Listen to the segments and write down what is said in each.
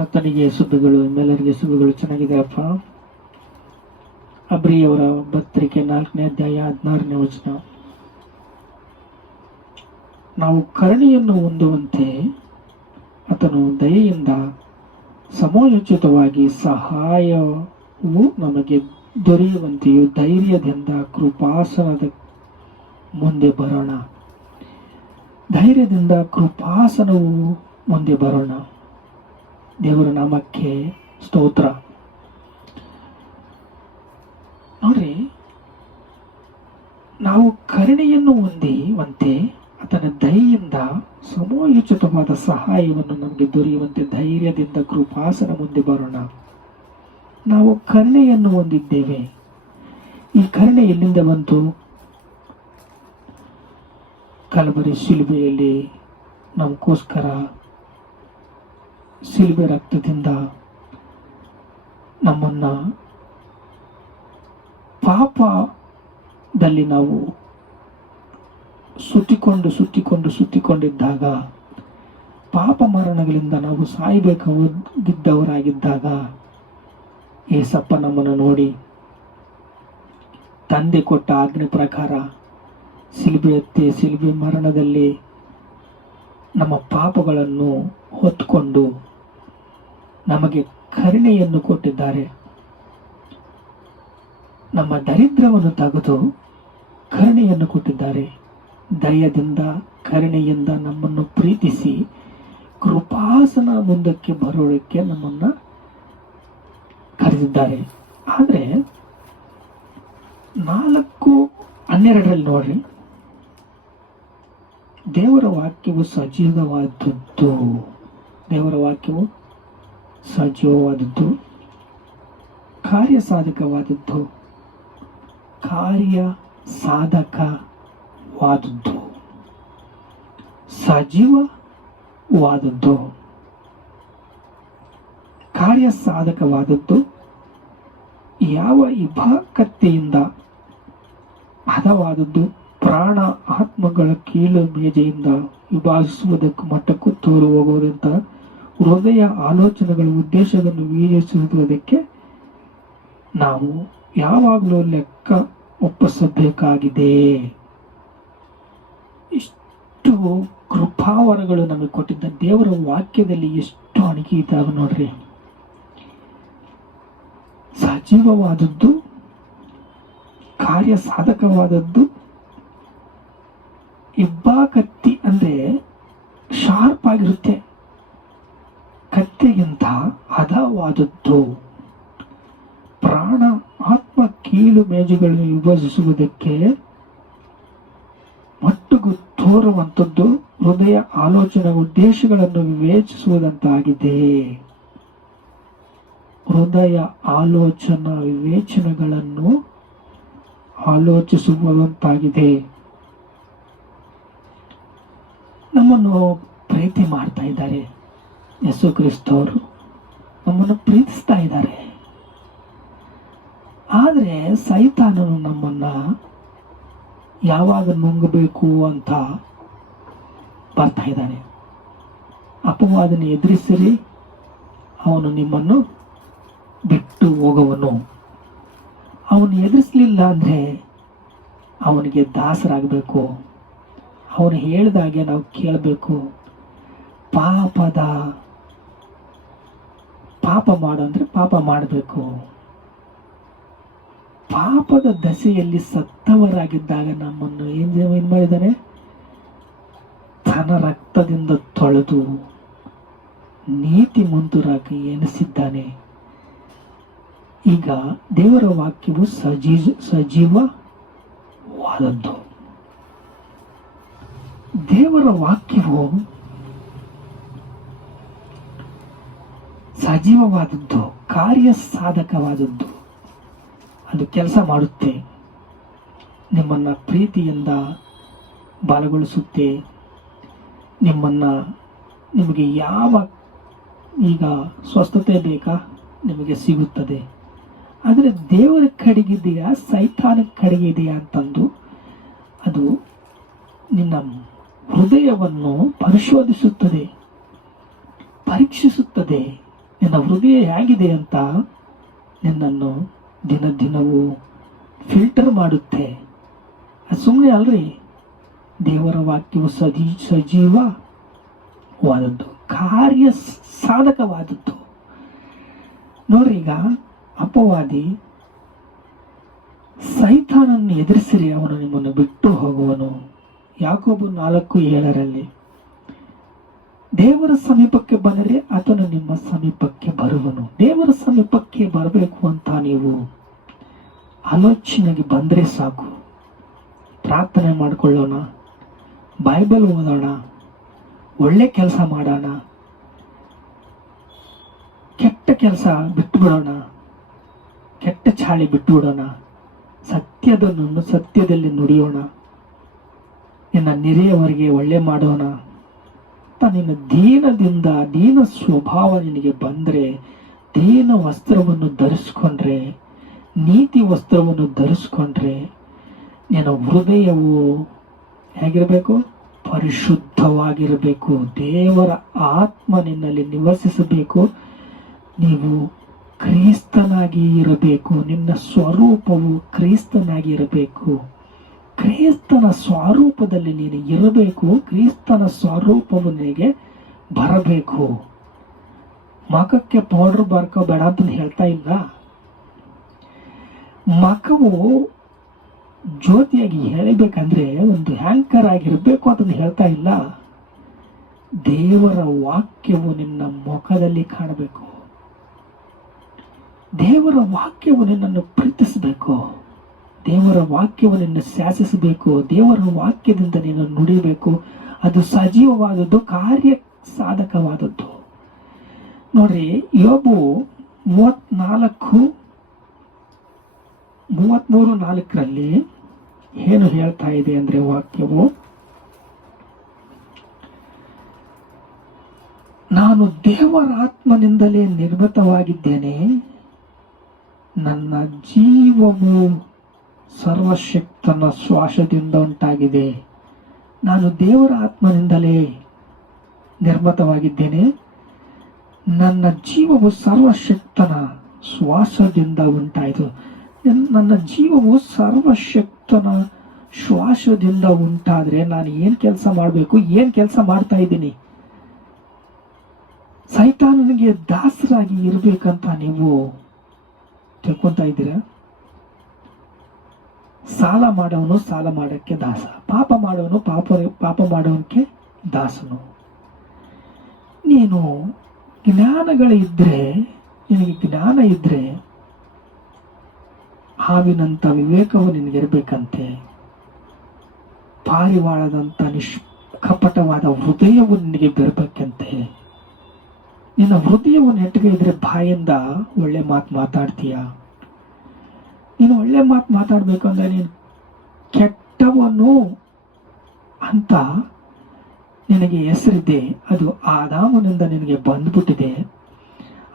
ಆತನಿಗೆ ಸುದ್ದಿಗಳು, ನಿಮ್ಮೆಲ್ಲರಿಗೆ ಸುದ್ದಿಗಳು. ಚೆನ್ನಾಗಿದೆಯಪ್ಪ. ಅಬ್ರಿಯವರ ಪತ್ರಿಕೆ 4ನೇ ಅಧ್ಯಾಯ 16ನೇ ವಚನ. ನಾವು ಕರುಣೆಯನ್ನು ಹೊಂದುವಂತೆ ಆತನು ದಯೆಯಿಂದ ಸಮಯೋಚಿತವಾಗಿ ಸಹಾಯವು ನಮಗೆ ದೊರೆಯುವಂತೆಯೂ ಧೈರ್ಯದಿಂದ ಕೃಪಾಸನದ ಮುಂದೆ ಬರೋಣ. ಧೈರ್ಯದಿಂದ ಕೃಪಾಸನವು ಮುಂದೆ ಬರೋಣ. ದೇವರ ನಾಮಕ್ಕೆ ಸ್ತೋತ್ರ. ನೋಡ್ರಿ, ನಾವು ಕರುಣೆಯನ್ನು ಹೊಂದುವಂತೆ ಆತನ ದಯೆಯಿಂದ ಸಮಯೋಚಿತವಾದ ಸಹಾಯವನ್ನು ನಮಗೆ ದೊರೆಯುವಂತೆ ಧೈರ್ಯದಿಂದ ಕೃಪಾಸನ ಮುಂದೆ ಬರೋಣ. ನಾವು ಕರುಣೆಯನ್ನು ಹೊಂದಿದ್ದೇವೆ. ಈ ಕರುಣೆ ಎಲ್ಲಿಂದ ಬಂತು? ಕಲ್ವರಿ ಶಿಲುಬೆಯಲ್ಲಿ ನಮಗೋಸ್ಕರ ಶಿಲುಬೆ ರಕ್ತದಿಂದ ನಮ್ಮನ್ನ ಪಾಪದಲ್ಲಿ ನಾವು ಸುತ್ತಿಕೊಂಡಿದ್ದಾಗ, ಪಾಪ ಮರಣಗಳಿಂದ ನಾವು ಸಾಯಬೇಕಾಗಿದ್ದವರಾಗಿದ್ದಾಗ ಏಸಪ್ಪ ನಮ್ಮನ್ನು ನೋಡಿ ತಂದೆ ಕೊಟ್ಟ ಆಜ್ಞೆ ಪ್ರಕಾರ ಶಿಲುಬೆ ಮರಣದಲ್ಲಿ ನಮ್ಮ ಪಾಪಗಳನ್ನು ಹೊತ್ತುಕೊಂಡು ನಮಗೆ ಕರುಣೆಯನ್ನು ಕೊಟ್ಟಿದ್ದಾರೆ. ನಮ್ಮ ದರಿದ್ರವನ್ನು ತೆಗೆದು ಕರುಣೆಯನ್ನು ಕೊಟ್ಟಿದ್ದಾರೆ. ದಯದಿಂದ ಕರುಣೆಯಿಂದ ನಮ್ಮನ್ನು ಪ್ರೀತಿಸಿ ಕೃಪಾಸನ ಮುಂದಕ್ಕೆ ಬರೋದಕ್ಕೆ ನಮ್ಮನ್ನು ಕರೆದಿದ್ದಾರೆ. ಆದರೆ 4:12 ನೋಡ್ರಿ, ದೇವರ ವಾಕ್ಯವು ಸಜೀವವಾದದ್ದು. ದೇವರ ವಾಕ್ಯವು ಸಜೀವವಾದದ್ದು, ಕಾರ್ಯಸಾಧಕವಾದದ್ದು, ಸಜೀವವಾದದ್ದು, ಕಾರ್ಯಸಾಧಕವಾದದ್ದು, ಯಾವ ಇಬ್ಬಾಕತ್ತೆಯಿಂದ ಹದವಾದದ್ದು, ಪ್ರಾಣ ಆತ್ಮಗಳ ಕೀಳು ಮೇಜೆಯಿಂದ ವಿಭಾಗಿಸುವುದಕ್ಕೂ ಮಟ್ಟಕ್ಕೂ ತೋರು ಹೋಗುವುದಂತ ಹೃದಯ ಆಲೋಚನೆಗಳ ಉದ್ದೇಶವನ್ನು ವೀಕ್ಷಿಸುವುದಕ್ಕೆ ನಾವು ಯಾವಾಗಲೂ ಲೆಕ್ಕ ಒಪ್ಪಿಸಬೇಕಾಗಿದೆ. ಇಷ್ಟು ಕೃಪಾವರಗಳು ನಮಗೆ ಕೊಟ್ಟಿದ್ದ ದೇವರ ವಾಕ್ಯದಲ್ಲಿ ಎಷ್ಟು ಅಣಿಕೆ ಇದ್ದಾವೆ ನೋಡ್ರಿ. ಸಜೀವವಾದದ್ದು, ಕಾರ್ಯ ಸಾಧಕವಾದದ್ದು, ಇಬ್ಬಾಕತ್ತಿ ಅಂದ್ರೆ ಶಾರ್ಪ್ ಆಗಿರುತ್ತೆ, ಕತ್ತೆಗಿಂತ ಹದವಾದದ್ದು, ಪ್ರಾಣ ಆತ್ಮ ಕೀಳು ಮೇಜುಗಳನ್ನು ವಿಭಜಿಸುವುದಕ್ಕೆ ಮಟ್ಟುಗು ತೋರುವಂಥದ್ದು, ಹೃದಯ ಆಲೋಚನೆ ಉದ್ದೇಶಗಳನ್ನು ವಿವೇಚಿಸುವುದಂತಾಗಿದೆ. ಹೃದಯ ಆಲೋಚನಾ ವಿವೇಚನೆಗಳನ್ನು ಆಲೋಚಿಸುವಂತಾಗಿದೆ. ನಮ್ಮನ್ನು ಪ್ರೀತಿ ಮಾಡ್ತಾ ಇದ್ದಾರೆ. ಯೇಸು ಕ್ರಿಸ್ತವರು ನಮ್ಮನ್ನು ಪ್ರೀತಿಸ್ತಾ ಇದ್ದಾರೆ. ಆದರೆ ಸೈತಾನನು ನಮ್ಮನ್ನ ಯಾವಾಗ ನುಂಗಬೇಕು ಅಂತ ಬರ್ತಾ ಇದ್ದಾನೆ. ಅಪವಾದನ ಎದುರಿಸಿರಿ, ಅವನು ನಿಮ್ಮನ್ನು ಬಿಟ್ಟು ಹೋಗುವನು. ಅವನು ಎದುರಿಸಲಿಲ್ಲ ಅಂದರೆ ಅವನಿಗೆ ದಾಸರಾಗಬೇಕು. ಅವನು ಹೇಳಿದಾಗೆ ನಾವು ಕೇಳಬೇಕು. ಪಾಪ ಮಾಡು ಅಂದರೆ ಪಾಪ ಮಾಡಬೇಕು. ಪಾಪದ ದಶೆಯಲ್ಲಿ ಸತ್ತವರಾಗಿದ್ದಾಗ ನಮ್ಮನ್ನು ಏನು ಮಾಡಿದ್ದಾನೆ? ತನ್ನ ರಕ್ತದಿಂದ ತೊಳೆದು ನೀತಿ ಮಂತರಾಗಿ ಎನಿಸಿದ್ದಾನೆ. ಈಗ ದೇವರ ವಾಕ್ಯವು ಸಜೀವವಾದದ್ದು. ದೇವರ ವಾಕ್ಯವು ಸಜೀವವಾದದ್ದು, ಕಾರ್ಯ ಸಾಧಕವಾದದ್ದು. ಅದು ಕೆಲಸ ಮಾಡುತ್ತೆ. ನಿಮ್ಮನ್ನ ಪ್ರೀತಿಯಿಂದ ಬಲಗೊಳಿಸುತ್ತೆ. ನಿಮಗೆ ಯಾವ ಈಗ ಸ್ವಸ್ಥತೆ ಬೇಕಾ ನಿಮಗೆ ಸಿಗುತ್ತದೆ. ಆದರೆ ದೇವರ ಕಡೆಗಿದೆಯಾ ಸೈತಾನ ಕಡೆಗಿದೆಯಾ ಅಂತಂದು ಅದು ನಿನ್ನ ಹೃದಯವನ್ನು ಪರಿಶೋಧಿಸುತ್ತದೆ, ಪರೀಕ್ಷಿಸುತ್ತದೆ. ನಿನ್ನ ಹೃದಯ ಹೇಗಿದೆ ಅಂತ ನಿನ್ನನ್ನು ದಿನ ದಿನವೂ ಫಿಲ್ಟರ್ ಮಾಡುತ್ತೆ. ಅದು ಸುಮ್ಮನೆ ಅಲ್ರಿ, ದೇವರ ವಾಕ್ಯವು ಸಜೀವವಾದದ್ದು, ಕಾರ್ಯ ಸಾಧಕವಾದದ್ದು. ನೋಡ್ರಿ, ಈಗ ಅಪವಾದಿ ಸೈತಾನನ್ನು ಎದುರಿಸಿರಿ, ಅವನು ನಿಮ್ಮನ್ನು ಬಿಟ್ಟು ಹೋಗುವನು. ಯಾಕೋಬ 4:7 ದೇವರ ಸಮೀಪಕ್ಕೆ ಬಂದರೆ ಆತನು ನಿಮ್ಮ ಸಮೀಪಕ್ಕೆ ಬರುವನು. ದೇವರ ಸಮೀಪಕ್ಕೆ ಬರಬೇಕು ಅಂತ ನೀವು ಆಲೋಚನೆಗೆ ಬಂದರೆ ಸಾಕು. ಪ್ರಾರ್ಥನೆ ಮಾಡಿಕೊಳ್ಳೋಣ, ಬೈಬಲ್ ಓದೋಣ, ಒಳ್ಳೆ ಕೆಲಸ ಮಾಡೋಣ, ಕೆಟ್ಟ ಕೆಲಸ ಬಿಟ್ಟು ಬಿಡೋಣ, ಕೆಟ್ಟ ಚಾಳಿ ಬಿಟ್ಟು ಬಿಡೋಣ, ಸತ್ಯದಲ್ಲಿ ನುಡಿಯೋಣ, ನಿನ್ನ ನೆರೆಯವರಿಗೆ ಒಳ್ಳೆ ಮಾಡೋಣ. ನಿನ್ನ ದೀನ ಸ್ವಭಾವ ನಿನಗೆ ಬಂದರೆ, ದೀನ ವಸ್ತ್ರವನ್ನು ಧರಿಸ್ಕೊಂಡ್ರೆ, ನೀತಿ ವಸ್ತ್ರವನ್ನು ಧರಿಸ್ಕೊಂಡ್ರೆ, ನಿನ್ನ ಹೃದಯವು ಹೇಗಿರಬೇಕು? ಪರಿಶುದ್ಧವಾಗಿರಬೇಕು. ದೇವರ ಆತ್ಮ ನಿನ್ನಲ್ಲಿ ನಿವಸಿಸಬೇಕು. ನೀವು ಕ್ರಿಸ್ತನಾಗಿ ಇರಬೇಕು. ನಿನ್ನ ಸ್ವರೂಪವು ಕ್ರಿಸ್ತನಾಗಿ ಇರಬೇಕು. ಕ್ರಿಸ್ತನ ಸ್ವರೂಪದಲ್ಲಿ ನೀನು ಇರಬೇಕು. ಕ್ರಿಸ್ತನ ಸ್ವರೂಪವು ನಿನಗೆ ಬರಬೇಕು. ಮಖಕ್ಕೆ ಪೌಡರ್ ಬರ್ಕೋಬೇಡ ಅಂತ ಹೇಳ್ತಾ ಇಲ್ಲ. ಮಖವು ಜ್ಯೋತಿಯಾಗಿ ಹೇಳಬೇಕಂದ್ರೆ ಒಂದು ಹ್ಯಾಂಕರ್ ಆಗಿರಬೇಕು ಅಂತ ಹೇಳ್ತಾ ಇಲ್ಲ. ದೇವರ ವಾಕ್ಯವು ನಿನ್ನ ಮುಖದಲ್ಲಿ ಕಾಣಬೇಕು. ದೇವರ ವಾಕ್ಯವು ನಿನ್ನನ್ನು ಪ್ರೀತಿಸಬೇಕು. ದೇವರ ವಾಕ್ಯವು ನಿನ್ನ ಶಾಸಿಸಬೇಕು. ದೇವರ ವಾಕ್ಯದಿಂದ ನೀನು ನುಡಿಬೇಕು. ಅದು ಸಜೀವವಾದದ್ದು, ಕಾರ್ಯ ಸಾಧಕವಾದದ್ದು. ನೋಡ್ರಿ, ಯೋಬು 33:4 ಏನು ಹೇಳ್ತಾ ಇದೆ ಅಂದ್ರೆ ವಾಕ್ಯವು, ನಾನು ದೇವರ ಆತ್ಮನಿಂದಲೇ ನಿರ್ಮಿತವಾಗಿದ್ದೇನೆ, ನನ್ನ ಜೀವವು ಸರ್ವಶಕ್ತನ ಶ್ವಾಸದಿಂದ ಉಂಟಾಗಿದೆ. ನಾನು ದೇವರ ಆತ್ಮನಿಂದಲೇ ನಿರ್ಮಿತವಾಗಿದ್ದೇನೆ, ನನ್ನ ಜೀವವು ಸರ್ವಶಕ್ತನ ಶ್ವಾಸದಿಂದ ಉಂಟಾಯಿತು. ನನ್ನ ಜೀವವು ಸರ್ವಶಕ್ತನ ಶ್ವಾಸದಿಂದ ಉಂಟಾದ್ರೆ ನಾನು ಏನ್ ಕೆಲಸ ಮಾಡಬೇಕು? ಏನ್ ಕೆಲಸ ಮಾಡ್ತಾ ಇದ್ದೀನಿ? ಸೈತಾನನಿಗೆ ದಾಸರಾಗಿ ಇರ್ಬೇಕಂತ ನೀವು ತಿಳ್ಕೊಂತ ಇದ್ದೀರಾ? ಸಾಲ ಮಾಡೋನು ಸಾಲ ಮಾಡಕ್ಕೆ ದಾಸ, ಪಾಪ ಮಾಡೋನು ಪಾಪ ಮಾಡೋನ್ಕೆ ದಾಸನು. ನೀನು ಜ್ಞಾನಗಳಿದ್ರೆ, ನಿನಗೆ ಜ್ಞಾನ ಇದ್ರೆ ಹಾವಿನಂತ ವಿವೇಕವು ನಿನಗಿರ್ಬೇಕಂತೆ. ಪಾರಿವಾಳದಂತ ನಿಷ್ಕಪಟವಾದ ಹೃದಯವು ನಿನಗೆ ಬರಬೇಕಂತೆ. ನಿನ್ನ ಹೃದಯವು ನೆಟ್ಟಗೆ ಇದ್ರೆ ಬಾಯಿಂದ ಒಳ್ಳೆ ಮಾತು ಮಾತಾಡ್ತೀಯ. ನೀನು ಒಳ್ಳೆ ಮಾತು ಮಾತಾಡ್ಬೇಕಂದ್ರೆ ನೀನು ಕೆಟ್ಟವನು ಅಂತ ನಿನಗೆ ಹೆಸರಿದೆ, ಅದು ಆದಾಮನಿಂದ ನಿನಗೆ ಬಂದ್ಬಿಟ್ಟಿದೆ.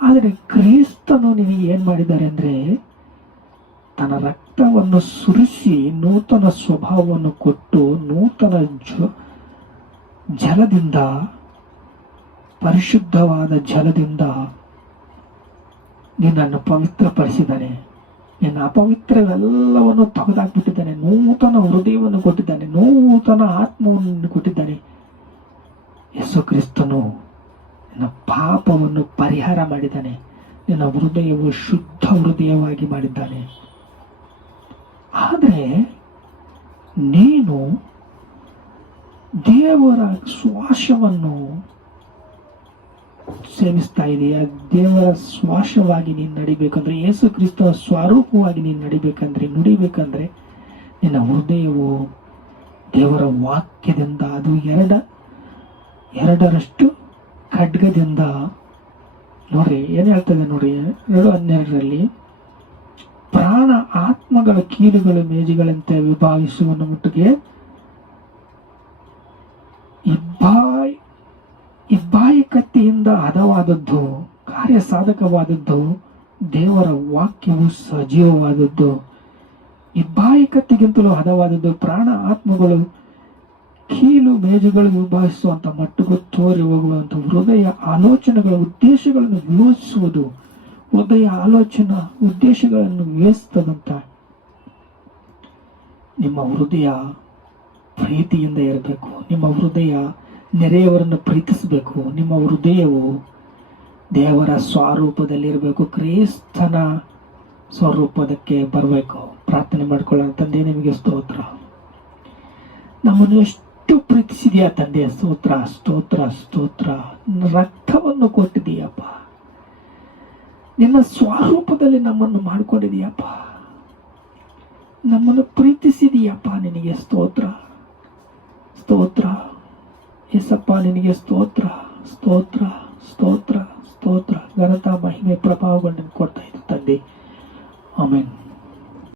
ಆದರೆ ಕ್ರಿಸ್ತನು ನಿನಗೆ ಏನ್ ಮಾಡಿದ್ದಾರೆ ಅಂದ್ರೆ, ತನ್ನ ರಕ್ತವನ್ನು ಸುರಿಸಿ ನೂತನ ಸ್ವಭಾವವನ್ನು ಕೊಟ್ಟು ನೂತನ ಜಲದಿಂದ, ಪರಿಶುದ್ಧವಾದ ಜಲದಿಂದ ನಿನ್ನನ್ನು ಪವಿತ್ರಪಡಿಸಿದ್ದಾನೆ. ನಿನ್ನ ಅಪವಿತ್ರವೆಲ್ಲವನ್ನು ತೆಗೆದಾಕ್ಬಿಟ್ಟಿದ್ದಾನೆ. ನೂತನ ಹೃದಯವನ್ನು ಕೊಟ್ಟಿದ್ದಾನೆ, ನೂತನ ಆತ್ಮವನ್ನು ಕೊಟ್ಟಿದ್ದಾನೆ. ಯೇಸು ಕ್ರಿಸ್ತನು ನಿನ್ನ ಪಾಪವನ್ನು ಪರಿಹಾರ ಮಾಡಿದ್ದಾನೆ. ನಿನ್ನ ಹೃದಯವು ಶುದ್ಧ ಹೃದಯವಾಗಿ ಮಾಡಿದ್ದಾನೆ. ಆದರೆ ನೀನು ದೇವರ ಶ್ವಾಸವನ್ನು ಸೇವಿಸ್ತಾ ಇದೆಯಾ? ದೇವರ ಶ್ವಾಸವಾಗಿ ನೀನು ನಡಿಬೇಕಂದ್ರೆ, ಯೇಸು ಕ್ರಿಸ್ತನ ಸ್ವರೂಪವಾಗಿ ನೀನು ನುಡಿಬೇಕಂದ್ರೆ ನಿನ್ನ ಹೃದಯವು ದೇವರ ವಾಕ್ಯದಿಂದ, ಅದು ಎರಡರಷ್ಟು ಖಡ್ಗದಿಂದ. ನೋಡ್ರಿ ಏನ್ ಹೇಳ್ತದೆ ನೋಡಿ, 2:12 ಪ್ರಾಣ ಆತ್ಮಗಳ ಕೀಲುಗಳು ಮೇಜುಗಳಂತೆ ವಿಭಾಗಿಸುವ ಮುಟ್ಟಿಗೆ ಇಬ್ಬಾಯಿ ಕತ್ತಿಯಿಂದ ಹದವಾದದ್ದು, ಕಾರ್ಯ ಸಾಧಕವಾದದ್ದು. ದೇವರ ವಾಕ್ಯವು ಸಜೀವವಾದದ್ದು, ಇಬ್ಬಾಯಿ ಕತ್ತಿಗಿಂತಲೂ ಹದವಾದದ್ದು. ಪ್ರಾಣ ಆತ್ಮಗಳು ಕೀಲು ಮೇಜುಗಳು ವಿಭಾಗಿಸುವಂತ ಮಟ್ಟಿಗೂ ತೋರಿ ಹೋಗುವಂತ ಹೃದಯ ಆಲೋಚನೆಗಳ ಉದ್ದೇಶಗಳನ್ನು ವಿರೋಧಿಸುವುದು, ಹೃದಯ ಉದ್ದೇಶಗಳನ್ನು ವಿವೇಚಿಸದಂತ ನಿಮ್ಮ ಹೃದಯ ಪ್ರೀತಿಯಿಂದ ಇರಬೇಕು. ನಿಮ್ಮ ಹೃದಯ ನೆರೆಯವರನ್ನು ಪ್ರೀತಿಸಬೇಕು. ನಿಮ್ಮ ಹೃದಯವು ದೇವರ ಸ್ವರೂಪದಲ್ಲಿರಬೇಕು, ಕ್ರಿಸ್ತನ ಸ್ವರೂಪದಕ್ಕೆ ಬರಬೇಕು. ಪ್ರಾರ್ಥನೆ ಮಾಡ್ಕೊಳ್ಳೋಣ. ತಂದೆ, ನಿಮಗೆ ಸ್ತೋತ್ರ. ನಮ್ಮನ್ನು ಎಷ್ಟು ಪ್ರೀತಿಸಿದೆಯಾ ತಂದೆ. ಸ್ತೋತ್ರ ಸ್ತೋತ್ರ ಸ್ತೋತ್ರ. ರಕ್ತವನ್ನು ಕೊಟ್ಟಿದೀಯಪ್ಪ. ನಿನ್ನ ಸ್ವರೂಪದಲ್ಲಿ ನಮ್ಮನ್ನು ಮಾಡಿಕೊಂಡಿದೀಯಪ್ಪ. ನಮ್ಮನ್ನು ಪ್ರೀತಿಸಿದೀಯಪ್ಪ. ನಿನಗೆ ಸ್ತೋತ್ರ ಸ್ತೋತ್ರ ಯೇಸಪ್ಪ. ನಿನಗೆ ಸ್ತೋತ್ರ ಸ್ತೋತ್ರ ಸ್ತೋತ್ರ ಸ್ತೋತ್ರ. ಘನತಾ ಮಹಿಮೆ ಪ್ರಭಾವಗಳನ್ನು ಕೊಡ್ತಾ ಇದ್ದು ತಂದೆ. ಆಮೆನ್.